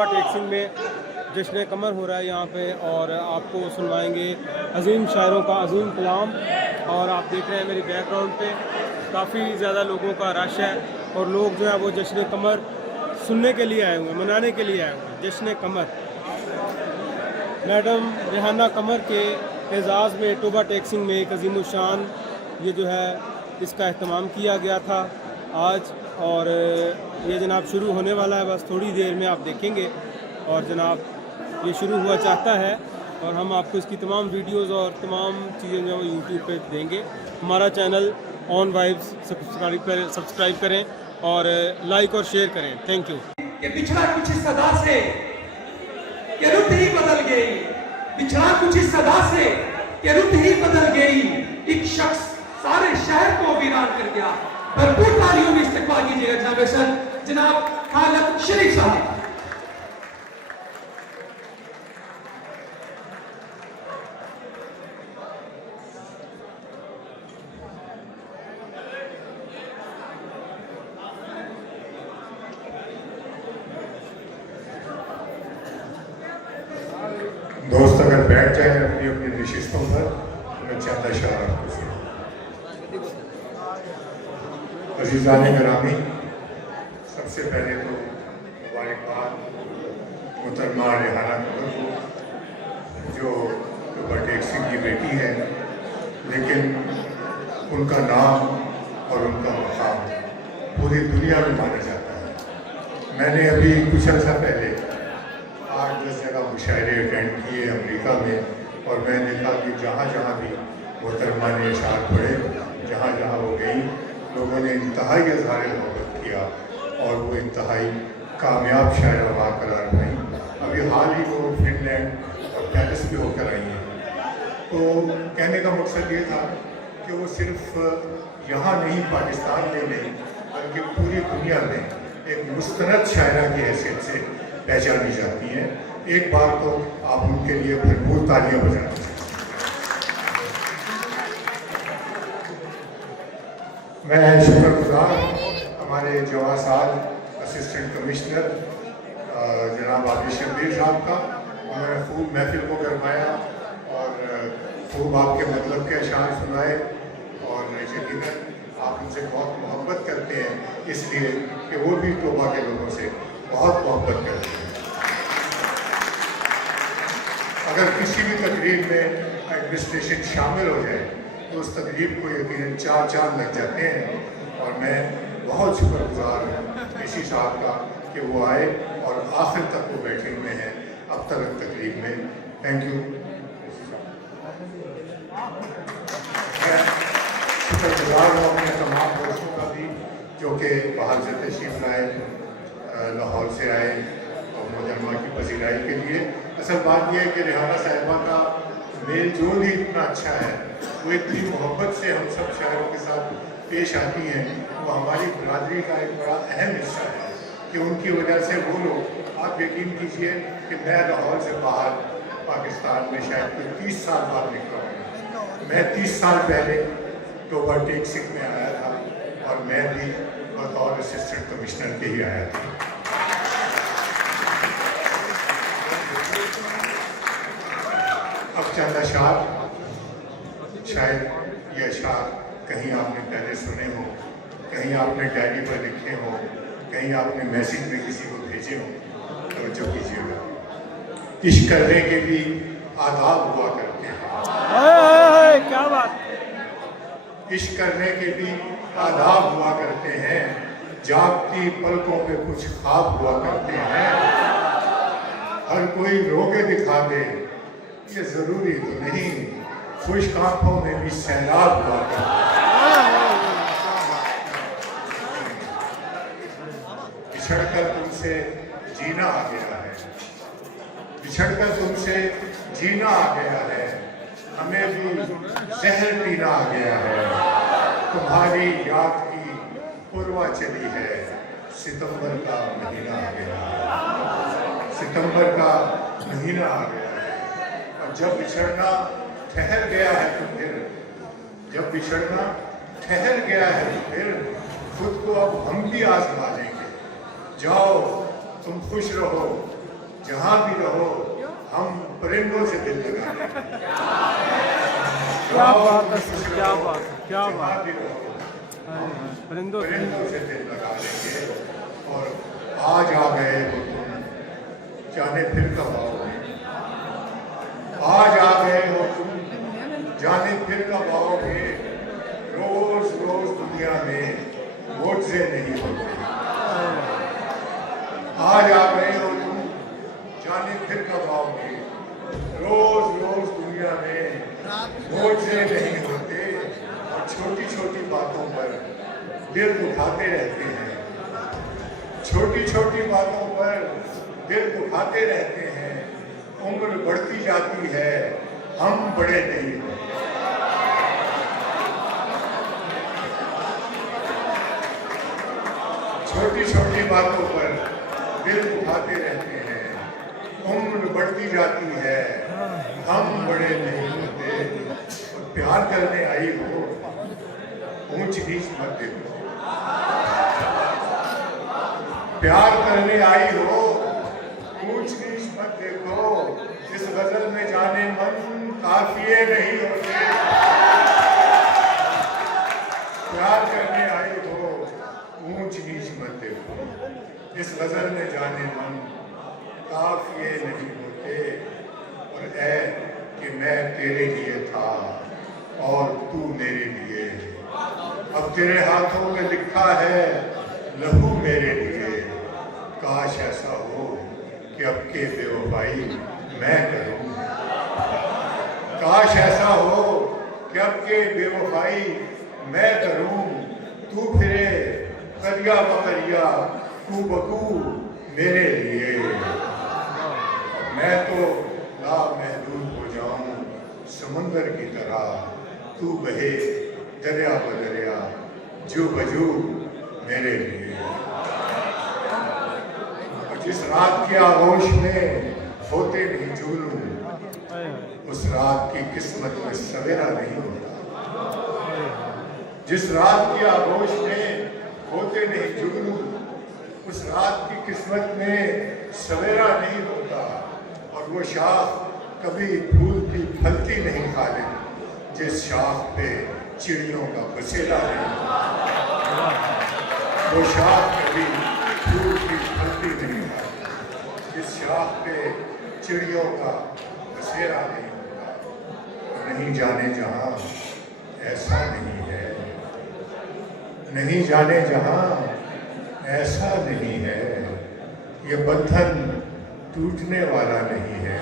Toba take Singh में जश्न कमर हो रहा है यहाँ पे, और आपको सुनवाएंगे अजीम शायरों का अजीम कलाम। और आप देख रहे हैं मेरी बैकग्राउंड पे काफ़ी ज़्यादा लोगों का रश है, और लोग जो है वो जश्न कमर सुनने के लिए आए हुए हैं, मनाने के लिए आए हुए हैं जश्न कमर। मैडम रेहाना कमर के एजाज़ में टोबा टेक सिंह में एक अजीम शान ये जो है इसका अहतमाम किया गया था आज, और ये जनाब शुरू होने वाला है, बस थोड़ी देर में आप देखेंगे। और जनाब ये शुरू हुआ चाहता है, और हम आपको इसकी तमाम वीडियोस और तमाम चीज़ें जो है यूट्यूब पे देंगे। हमारा चैनल ऑन वाइब्स सब्सक्राइब करें और लाइक और शेयर करें। Thank you. कि बिछड़ा कुछ इस सदा से कि रुत ही बदल गई, बिछड़ा कुछ इस सदा से कि रुत ही बदल गई, एक शख्स सारे शहर को वीरान कर गया। भरपूर तालियों में इस्तकबाल कीजिएगा जनाब सर जनाब खालिद शरीफ साहब। दोस्त अगर बैठ जाए अपनी अपनी नशिस्तों पर, तो मैं चंद अशआर आपको सुनाऊं। अज़ीज़ान गिरामी, सबसे पहले तो मुबारकबाद मोहतरमा रेहाना कमर को, जो टोबा टेक सिंह की बेटी है, लेकिन उनका नाम और उनका मकाम पूरी दुनिया में माना जाता है। मैंने अभी कुछ अर्सा पहले 8-10 जगह मुशायरे अटेंड किए अमेरिका में, और मैंने देखा कि जहाँ जहाँ भी मोहतरमा ने अशार पढ़े, जहाँ जहाँ वो गई, लोगों ने इंतहाई इज़हार मोहब्बत किया, और वो इंतहाई कामयाब शायरा वहाँ करार पाई। अभी हाल ही वो फिनलैंड और पेरिस में होकर आई हैं। तो कहने का मकसद ये था कि वो सिर्फ यहाँ नहीं, पाकिस्तान में नहीं, बल्कि पूरी दुनिया में एक मुस्तनद शायरा की हैसियत से पहचानी जाती हैं। एक बार तो आप उनके लिए भरपूर तालियां बजाना चाहिए। मैं शुक्रगुजार हमारे जवासाद असिस्टेंट कमिश्नर जनाब आबिद शब्बीर साहब का। उन्होंने खूब महफिल को करवाया और खूब आपके मतलब के अशार सुनाए, और यकीनन आप उनसे बहुत मोहब्बत करते हैं, इसलिए कि वो भी टोबा के लोगों से बहुत मोहब्बत करते हैं। अगर किसी भी तकरीब में एडमिनिस्ट्रेशन शामिल हो जाए तो उस तकरीब को यकीनन 4 चांद लग जाते हैं, और मैं बहुत शुक्रगुजार हूँ इसी साहब का कि वो आए और आखिर तक वो बैठे हुए हैं अब तक तकरीब में। Thank you. मैं शुक्रगुजार हूँ अपने तमाम दोस्तों का भी, जो कि बाहर से तशरीफ लाए, लाहौर से आए और मोहतरमा की पजीराई के लिए। असल बात यह है कि रेहाना साहिबा का मेल जोल ही इतना अच्छा है, वो इतनी मोहब्बत से हम सब शायरों के साथ पेश आती हैं। वो हमारी बरादरी का एक बड़ा अहम हिस्सा है कि उनकी वजह से वो लोग, आप यकीन कीजिए कि मैं लाहौर से बाहर पाकिस्तान में शायद कोई 30 साल बाद निकला हूँ। मैं 30 साल पहले टोबा टेक सिंह में आया था, और मैं भी बतौर असिस्टेंट कमिश्नर के ही आया था। अब चंद अशार, शायद ये अशार कहीं आपने पहले सुने हो, कहीं आपने डायरी पर लिखे हो, कहीं आपने मैसेज में किसी को भेजे हो। तवज्जो कीजिएगा। इश्क करने के भी आदाब हुआ करते हैं। क्या बात। इश्क करने के भी आदाब हुआ करते हैं, जागती पलकों पे कुछ ख्वाब हुआ करते हैं। हर कोई रोके दिखा दे ये जरूरी तो नहीं, खुश आंखों में भी सैलाब हुआ करते हैं। बिछड़कर तुमसे जीना आ गया है, बिछड़कर तुमसे जीना आ गया है, हमें भी जहर पीना आ गया है। तुम्हारी याद की पुरवा चली है, सितंबर का महीना आ गया है, सितंबर का महीना आ गया है। और जब बिछड़ना ठहर गया है तो फिर, जब बिछड़ना ठहर गया है तो फिर खुद को अब हम भी आजमा लेंगे। जाओ तुम खुश रहो, जहां भी रहो हम परिंदों से दिल लगा लेंगे। क्या बात है सर, क्या बात है, क्या जहां बात भी रहो है। परिंदों परिंदों से दिल लगा लेंगे। और आज आ गए हो तुम, जाने फिर कब आओगे। आज आ गए हो तुम, जाने फिर कब आओगे। रोज रोज दुनिया में मुआवजे नहीं होते। आज आ गए हो तुम, जाने फिर कब आओगे। रोज रोज दुनिया में मुआवजे नहीं होते। और छोटी छोटी बातों पर दिल दुखाते रहते हैं। छोटी छोटी बातों पर दिल दुखाते रहते हैं। उम्र बढ़ती जाती है, हम बड़े नहीं होते। छोटी छोटी बातों पर दिल दुखाते रहते हैं। उम्र बढ़ती जाती है, हम बड़े नहीं होते। और प्यार करने आई हो, ऊंच नीच मत देखो। प्यार करने आई हो, ऊंच नीच मत देखो। इस गजल में जाने मन काफिए नहीं होते। प्यार करने आई हो, ऊंच नीच मत देखो। इस गजल में जाने मन काफिए नहीं होते। और ऐ कि मैं तेरे लिए था और तू मेरे लिए। अब तेरे हाथों में लिखा है लहू मेरे लिए। काश ऐसा हो कि अब के बेवफाई मैं करूं। काश ऐसा हो कि अब के बेवफाई मैं करूं। तू फिरे करिया बकरिया तू बकू मेरे लिए। मैं तो लामहदूद हो जाऊं समंदर की तरह। तू बहे दरिया बदरिया जो बजू मेरे लिए। जिस रात के आगोश में होते नहीं जुगनू, उस रात की किस्मत में सवेरा नहीं होता। जिस रात के आगोश में होते नहीं जुगनू, उस रात की किस्मत में सवेरा नहीं होता। और वो शाख कभी फूलती फलती नहीं खाली, जिस शाख पे चिड़ियों का बसेरा नहीं होता। वो शाख कभी फूलती फलती नहीं खाली, जिस शाख पे चिड़ियों का बसेरा नहीं होता। नहीं जाने जहां ऐसा नहीं है। नहीं जाने जहां ऐसा नहीं है। ये बंधन टूटने वाला नहीं है।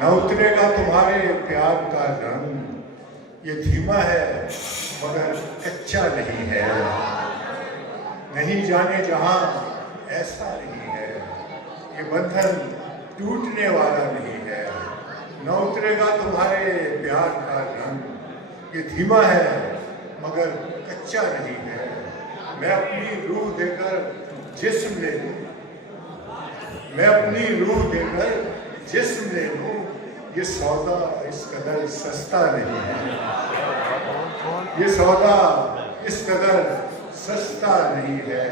न उतरेगा तुम्हारे प्यार का रंग। ये धीमा है मगर कच्चा नहीं है। नहीं जाने जहां ऐसा नहीं है। ये बंधन टूटने वाला नहीं है। न उतरेगा तुम्हारे प्यार का रंग। ये धीमा है मगर कच्चा नहीं है। मैं अपनी रूह देकर जिस्म ले लूं। मैं अपनी रूह देकर जिस्म ले लूं। ये सौदा इस कदर सस्ता नहीं है। ये सौदा इस कदर सस्ता नहीं है।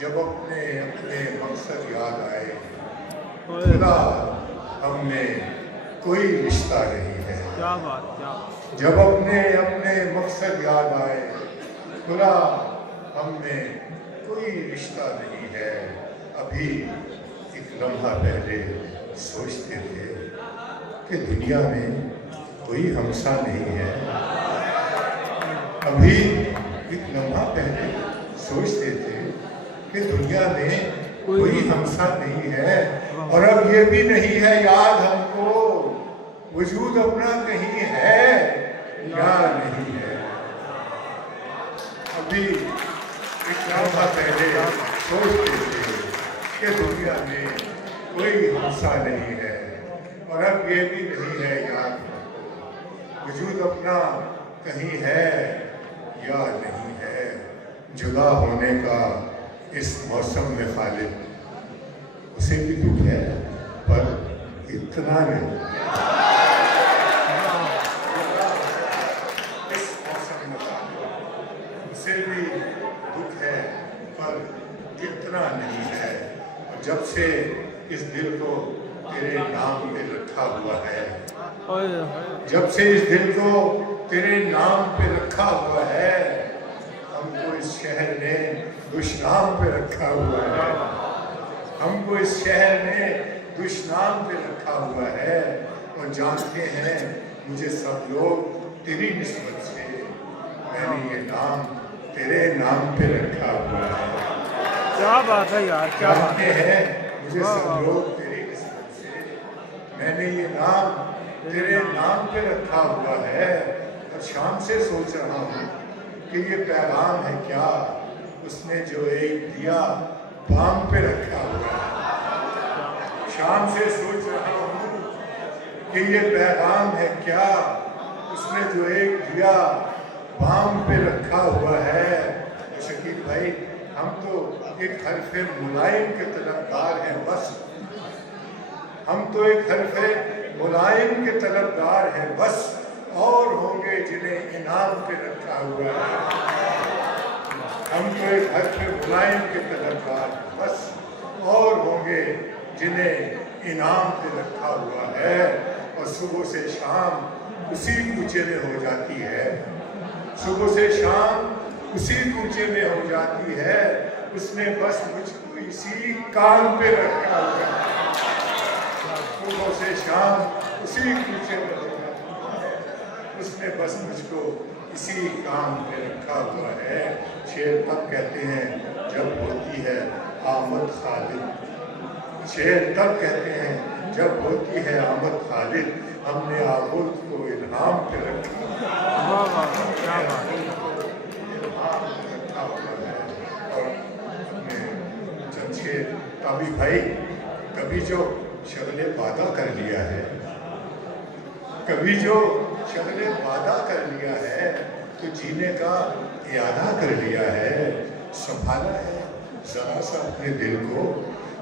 जब अपने अपने मकसद याद आए, खुदा हमें कोई रिश्ता नहीं है। क्या बात, क्या बात। जब अपने अपने मकसद याद आए, खुदा हमें कोई रिश्ता नहीं है। अभी एक लम्हा पहले सोचते थे कि दुनिया में कोई हमसा नहीं है। अभी एक लम्हा पहले सोचते थे कि दुनिया में कोई हमसा नहीं है। और अब ये भी नहीं है याद हमको वजूद अपना कहीं है या नहीं है। अभी एक लम्हा पहले सोचते थे कि दुनिया में कोई हमसा नहीं है। और अब ये भी नहीं है याद वजूद अपना कहीं है या नहीं है। जुदा होने का इस मौसम में खालिद उसे भी दुख है पर इतना नहीं। इस मौसम में खालिद उसे भी दुख है पर इतना नहीं है। और जब से इस दिल को तेरे नाम पे रखा हुआ है, ओए होए। जब से इस दिल को तेरे नाम पे रखा हुआ है, हमको इस शहर ने दुश्नाम पे रखा हुआ है, हमको इस शहर ने दुश्नाम पे रखा हुआ है। और जानते हैं मुझे सब लोग तेरी निस्बत से, मैंने ये नाम तेरे नाम पे रखा हुआ है। क्या बात है यार, क्या बात जानते है। हैं मुझे सब लोग तेरी निस्बत से, मैंने ये नाम तेरे नाम पे रखा हुआ है। और शाम से सोच रहा हूँ कि ये पैगाम है क्या, उसने जो एक दिया बाम पे रखा हुआ है। शाम से सोच रहा हूँ कि ये पैगाम है क्या, उसने जो एक दिया बाम पे रखा हुआ है। शकील भाई, हम तो एक हरफे मुलायम के तलबगार हैं बस, हम तो एक हरफे मुलायम के तलबगार हैं बस, और होंगे जिन्हें इनाम पे रखा हुआ है। हम तो एक हरफे मुलायम के तलबगार हैं बस, और होंगे जिन्हें इनाम पे रखा हुआ है। और सुबह से शाम उसी कूचे में हो जाती है, सुबह से शाम उसी कूचे में हो जाती है। उसने बस मुझको इसी काम पे रखा हुआ है, सुबह से शाम उसी कूचे में हो जाती है, उसने बस मुझको इसी काम पे रखा हुआ है। शेर तब कहते हैं जब होती है आमद खालिद, शेर तब कहते हैं जब होती है आमद खालिद, हमने आबुद को इल्हाम पे रखा, क्या बात है। इल्हाम पे रखा हुआ है। और अपने जमशेद ताबी भाई, कभी जो शगले वादा कर लिया है, कभी जो शगले वादा कर लिया है, तो जीने का इरादा कर लिया है। संभाला है जरा सा अपने दिल को,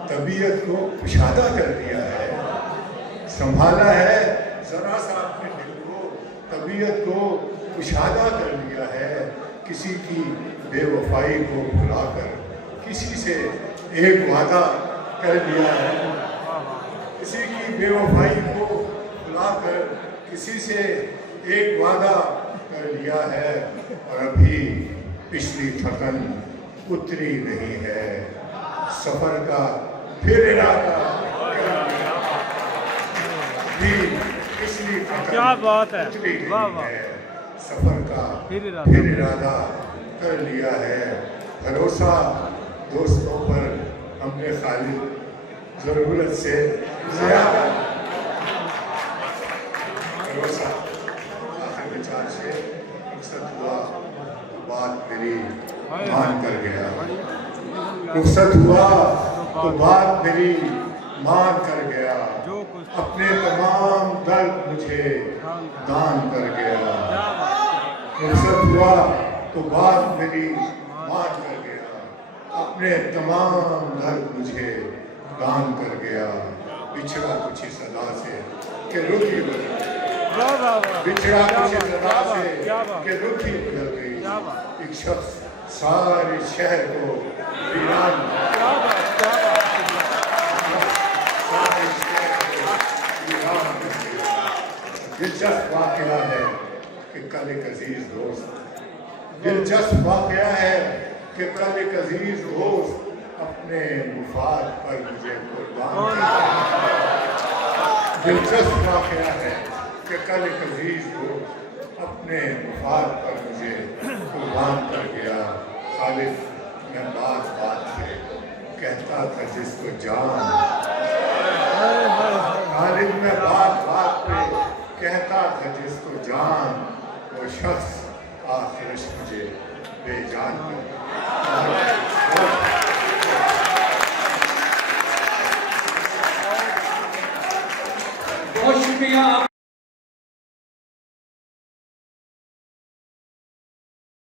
तबीयत को कुशादा कर दिया है। संभाला है जरा सा अपने दिल को, तबीयत को कुशादा कर लिया है। किसी की बेवफाई को भुलाकर किसी से एक वादा कर लिया है, किसी की बेवफाई को भुलाकर किसी से एक वादा कर लिया है। और अभी पिछली थकन उतरी नहीं है, सफर का फिर इरादा कर लिया है। पिछली थकन क्या बात है, उतरी नहीं वाह वाह। है, सफर का फिर इरादा कर लिया है। भरोसा दोस्तों पर हमने खाली जरूरत से ज्यादा भरोसा। आखिर विचार से रुखसत हुआ तो बात मेरी मान कर गया, रुखसत हुआ तो बात मेरी मान कर गया, अपने तमाम दर्द मुझे दान कर गया। रुखसत हुआ तो बात मेरी मान कर गया, अपने तमाम दर्द मुझे दान कर गया। बिछड़ा कुछ इस अदा से कि रुख ही बदल गई, बिछड़ा कुछ इस अदा से कि रुख ही बदल गई। एक शख्स सारे शहर को वीरान, सारे शहर को वीरान कर दिया। दिलचस्प वाकया है कि कल एक अजीज दोस्त, दिलचस्प वाकया है कि कल एक अजीज दोस्त अपने मुफाद पर मुझे कुर्बान कर, दिलचस्प वाकया है कि कल एक अजीज दोस्त अपने मुफाद पर मुझे कुर्बान कर गया। खालिद मैं बात बात पे कहता था जिसको जान, खालिद मैं बात बात पे कहता था जिसको जान, वो शख्स आखिर मुझे बेजान कर